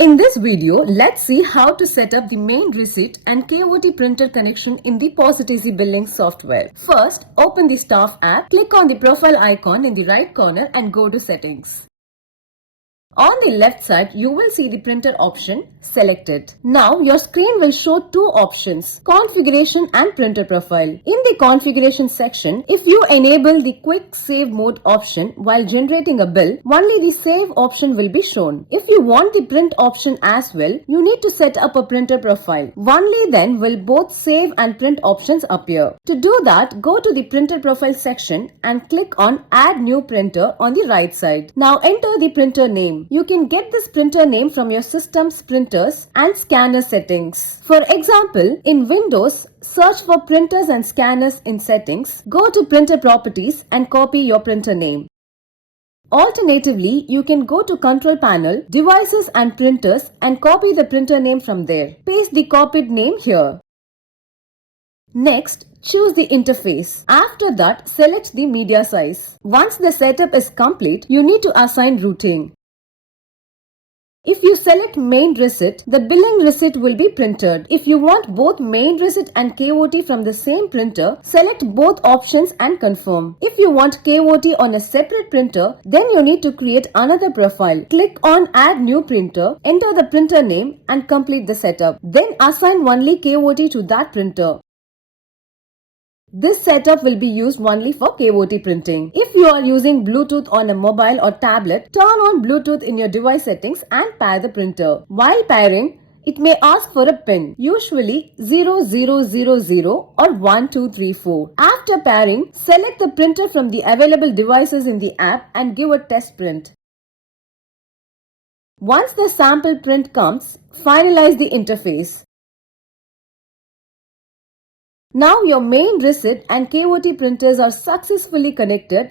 In this video, let's see how to set up the Main Receipt and KOT printer connection in the Positeasy billing software. First, open the Staff app, click on the profile icon in the right corner and go to Settings. On the left side, you will see the printer option. Select it. Now, your screen will show two options, Configuration and Printer Profile. In the Configuration section, if you enable the Quick Save Mode option while generating a bill, only the Save option will be shown. If you want the Print option as well, you need to set up a printer profile. Only then will both Save and Print options appear. To do that, go to the Printer Profile section and click on Add New Printer on the right side. Now, enter the printer name. You can get this printer name from your system's printers and scanner settings. For example, in Windows, search for printers and scanners in settings, go to printer properties and copy your printer name. Alternatively, you can go to Control Panel, Devices and Printers and copy the printer name from there. Paste the copied name here. Next, choose the interface. After that, select the media size. Once the setup is complete, you need to assign routing. If you select Main Receipt, the billing receipt will be printed. If you want both Main Receipt and KOT from the same printer, select both options and confirm. If you want KOT on a separate printer, then you need to create another profile. Click on Add New Printer, enter the printer name and complete the setup. Then assign only KOT to that printer. This setup will be used only for KOT printing. If you are using Bluetooth on a mobile or tablet, turn on Bluetooth in your device settings and pair the printer. While pairing, it may ask for a PIN, usually 0000 or 1234. After pairing, select the printer from the available devices in the app and give a test print. Once the sample print comes, finalize the interface. Now your Main Receipt and KOT printers are successfully connected